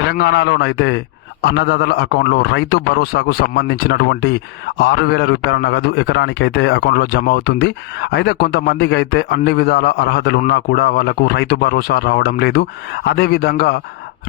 తెలంగాణలోనైతే అన్నదాతల అకౌంట్లో రైతు భరోసాకు సంబంధించినటువంటి ఆరు వేల రూపాయల నగదు ఎకరానికి అయితే అకౌంట్లో జమ అవుతుంది. అయితే కొంతమందికి అయితే అన్ని విధాల అర్హతలు ఉన్నా కూడా వాళ్ళకు రైతు భరోసా రావడం లేదు. అదేవిధంగా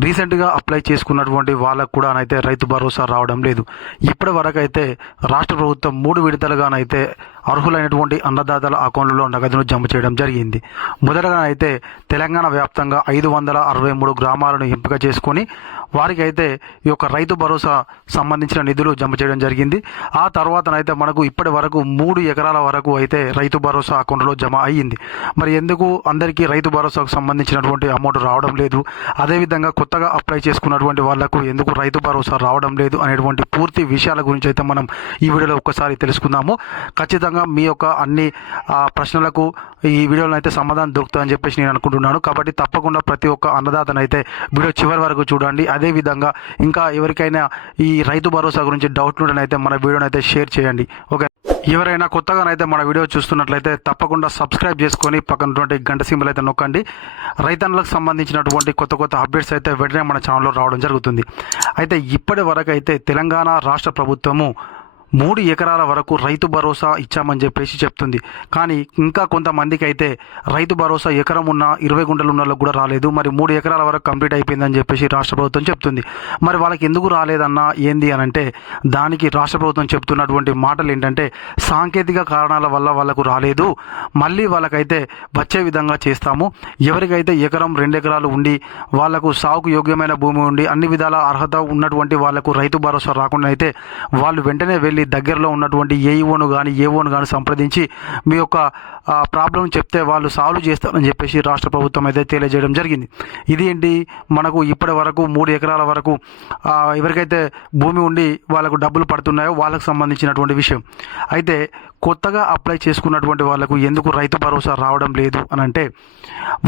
రీసెంట్గా అప్లై చేసుకున్నటువంటి వాళ్ళకు కూడా అయితే రైతు భరోసా రావడం లేదు. ఇప్పటి వరకు అయితే రాష్ట్ర ప్రభుత్వం మూడు విడతలుగానైతే అర్హులైనటువంటి అన్నదాతల అకౌంట్లలో నగదును జమ చేయడం జరిగింది. మొదటగా అయితే తెలంగాణ వ్యాప్తంగా ఐదు వందల అరవై మూడు గ్రామాలను ఎంపిక చేసుకొని వారికి అయితే ఈ యొక్క రైతు భరోసా సంబంధించిన నిధులు జమ చేయడం జరిగింది. ఆ తర్వాతనైతే మనకు ఇప్పటి వరకు మూడు ఎకరాల వరకు అయితే రైతు భరోసా అకౌంట్లో జమ అయ్యింది. మరి ఎందుకు అందరికీ రైతు భరోసాకు సంబంధించినటువంటి అమౌంట్ రావడం లేదు? అదేవిధంగా కొత్తగా అప్లై చేసుకున్నటువంటి వాళ్ళకు ఎందుకు రైతు భరోసా రావడం లేదు? అనేటువంటి పూర్తి విషయాల గురించి అయితే మనం ఈ వీడియోలో ఒక్కసారి తెలుసుకుందాము. ఖచ్చితంగా మీ యొక్క అన్ని ప్రశ్నలకు ఈ వీడియోలో అయితే సమాధానం దొరుకుతుందని చెప్పేసి నేను అనుకుంటున్నాను. కాబట్టి తప్పకుండా ప్రతి ఒక్క అన్నదాతనైతే వీడియో చివరి వరకు చూడండి. అదేవిధంగా ఇంకా ఎవరికైనా ఈ రైతు భరోసా గురించి డౌట్ ఉంటేనైతే మన వీడియోని అయితే షేర్ చేయండి. ఓకే. ఎవరైనా కొత్తగానైతే మన వీడియో చూస్తున్నట్లయితే తప్పకుండా సబ్స్క్రైబ్ చేసుకొని పక్కనటువంటి గంట సింబల్ అయితే నొక్కండి. రైతన్నులకు సంబంధించినటువంటి కొత్త కొత్త అప్డేట్స్ అయితే వెంటనే మన ఛానల్లో రావడం జరుగుతుంది. అయితే ఇప్పటి వరకు అయితే తెలంగాణ రాష్ట్ర ప్రభుత్వము మూడు ఎకరాల వరకు రైతు భరోసా ఇచ్చామని చెప్పేసి చెప్తుంది. కానీ ఇంకా కొంతమందికి అయితే రైతు భరోసా ఎకరం ఉన్న ఇరవై గుంటలు ఉన్న వాళ్ళకు కూడా రాలేదు. మరి మూడు ఎకరాల వరకు కంప్లీట్ అయిపోయిందని చెప్పేసి రాష్ట్ర ప్రభుత్వం చెప్తుంది. మరి వాళ్ళకి ఎందుకు రాలేదన్నా ఏంది అని అంటే దానికి రాష్ట్ర ప్రభుత్వం చెప్తున్నటువంటి మాటలు ఏంటంటే సాంకేతిక కారణాల వల్ల వాళ్ళకు రాలేదు. మళ్ళీ వాళ్ళకైతే వచ్చే విధంగా చేస్తాము. ఎవరికైతే ఎకరం రెండు ఎకరాలు ఉండి వాళ్ళకు సాగుకు యోగ్యమైన భూమి ఉండి అన్ని విధాల అర్హత ఉన్నటువంటి వాళ్ళకు రైతు భరోసా రాకుండా అయితే వాళ్ళు వెంటనే వెళ్ళి దగ్గరలో ఉన్నటువంటి ఏఈఓను కానీ ఏఓను కానీ సంప్రదించి మీ యొక్క ప్రాబ్లం చెప్తే వాళ్ళు సాల్వ్ చేస్తారని చెప్పేసి రాష్ట్ర ప్రభుత్వం అయితే తెలియజేయడం జరిగింది. ఇది ఏంటి? మనకు ఇప్పటి వరకు మూడు ఎకరాల వరకు ఎవరికైతే భూమి ఉండి వాళ్ళకు డబ్బులు పడుతున్నాయో వాళ్ళకు సంబంధించినటువంటి విషయం. అయితే కొత్తగా అప్లై చేసుకున్నటువంటి వాళ్ళకు ఎందుకు రైతు భరోసా రావడం లేదు అని అంటే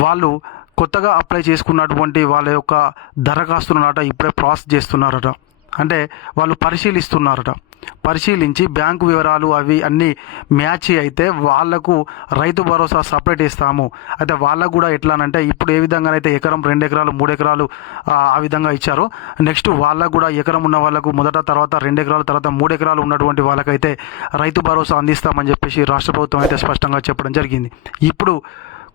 వాళ్ళు కొత్తగా అప్లై చేసుకున్నటువంటి వాళ్ళ యొక్క దరఖాస్తును నాట ఇప్పుడే ప్రాసెస్ చేస్తున్నారట. అంటే వాళ్ళు పరిశీలిస్తున్నారట. పరిశీలించి బ్యాంకు వివరాలు అవి అన్నీ మ్యాచ్ అయితే వాళ్ళకు రైతు భరోసా సపరేట్ ఇస్తాము. అయితే వాళ్ళకు కూడా ఎట్లానంటే ఇప్పుడు ఏ విధంగా అయితే ఎకరం రెండు ఎకరాలు మూడు ఎకరాలు ఆ విధంగా ఇచ్చారో నెక్స్ట్ వాళ్ళకు కూడా ఎకరం ఉన్న వాళ్ళకు మొదట తర్వాత రెండు ఎకరాలు తర్వాత మూడు ఎకరాలు ఉన్నటువంటి వాళ్ళకైతే రైతు భరోసా అందిస్తామని చెప్పేసి రాష్ట్ర ప్రభుత్వం అయితే స్పష్టంగా చెప్పడం జరిగింది. ఇప్పుడు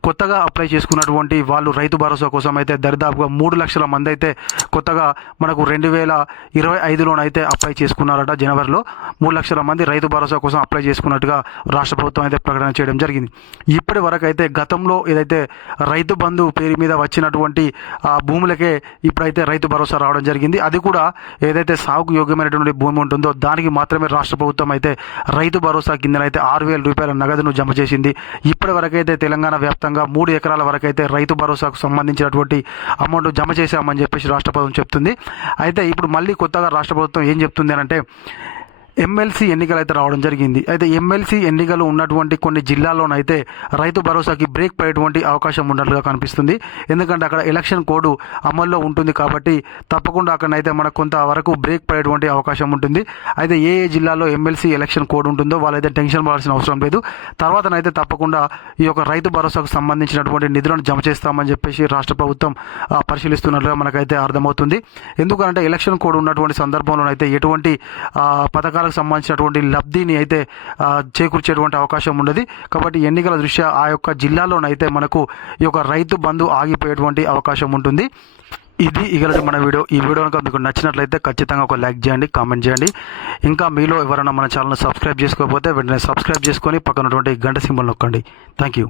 కొత్తగా అప్లై చేసుకున్నటువంటి వాళ్ళు రైతు భరోసా కోసం అయితే దరిదాపుగా మూడు లక్షల మంది అయితే కొత్తగా మనకు రెండు వేల ఇరవై ఐదులోనైతే అప్లై చేసుకున్నారట జనవరిలో. మూడు లక్షల మంది రైతు భరోసా కోసం అప్లై చేసుకున్నట్టుగా రాష్ట్ర ప్రభుత్వం అయితే ప్రకటన చేయడం జరిగింది. ఇప్పటి వరకు అయితే గతంలో ఏదైతే రైతు బంధు పేరు మీద వచ్చినటువంటి ఆ భూములకే ఇప్పుడైతే రైతు భరోసా రావడం జరిగింది. అది కూడా ఏదైతే సాగుకు యోగ్యమైనటువంటి భూమి ఉంటుందో దానికి మాత్రమే రాష్ట్ర ప్రభుత్వం అయితే రైతు భరోసా కిందనైతే ఆరు వేల రూపాయల నగదును జమ చేసింది. ఇప్పటి వరకైతే తెలంగాణ వ్యాప్తంగా మూడు ఎకరాల వరకైతే రైతు భరోసాకు సంబంధించినటువంటి అమౌంట్ జమ చేశామని చెప్పేసి రాష్ట్ర ప్రభుత్వం చెప్తుంది. అయితే ఇప్పుడు మళ్ళీ కొత్తగా రాష్ట్ర ప్రభుత్వం ఏం చెప్తుంది అంటే ఎమ్మెల్సీ ఎన్నికలు అయితే రావడం జరిగింది అయితే ఎమ్మెల్సీ ఎన్నికలు ఉన్నటువంటి కొన్ని జిల్లాల్లోనైతే రైతు భరోసాకి బ్రేక్ పడేటువంటి అవకాశం ఉన్నట్లుగా కనిపిస్తుంది. ఎందుకంటే అక్కడ ఎలక్షన్ కోడ్ అమల్లో ఉంటుంది కాబట్టి తప్పకుండా అక్కడనైతే మనకు కొంతవరకు బ్రేక్ పడేటువంటి అవకాశం ఉంటుంది. అయితే ఏ ఏ జిల్లాలో ఎమ్మెల్సీ ఎలక్షన్ కోడ్ ఉంటుందో వాళ్ళైతే టెన్షన్ పడాల్సిన అవసరం లేదు. తర్వాతనైతే తప్పకుండా ఈ యొక్క రైతు భరోసాకు సంబంధించినటువంటి నిధులను జమ చేస్తామని చెప్పేసి రాష్ట్ర ప్రభుత్వం పరిశీలిస్తున్నట్లుగా మనకైతే అర్థమవుతుంది. ఎందుకంటే ఎలక్షన్ కోడ్ ఉన్నటువంటి సందర్భంలోనైతే ఎటువంటి పథకాలు పథకాలకు సంబంధించినటువంటి లబ్ధిని అయితే చేకూర్చేటువంటి అవకాశం ఉండదు కాబట్టి ఎన్నికల దృష్ట్యా ఆ యొక్క జిల్లాలోనైతే మనకు ఈ యొక్క రైతు బంధు ఆగిపోయేటువంటి అవకాశం ఉంటుంది. ఇది ఇక మన వీడియో. ఈ వీడియో కనుక మీకు నచ్చినట్లయితే ఖచ్చితంగా ఒక లైక్ చేయండి కామెంట్ చేయండి. ఇంకా మీలో ఎవరైనా మన ఛానల్ సబ్స్క్రైబ్ చేసుకోకపోతే వెంటనే సబ్స్క్రైబ్ చేసుకొని పక్కనటువంటి గంట సింబల్ నొక్కండి. Thank you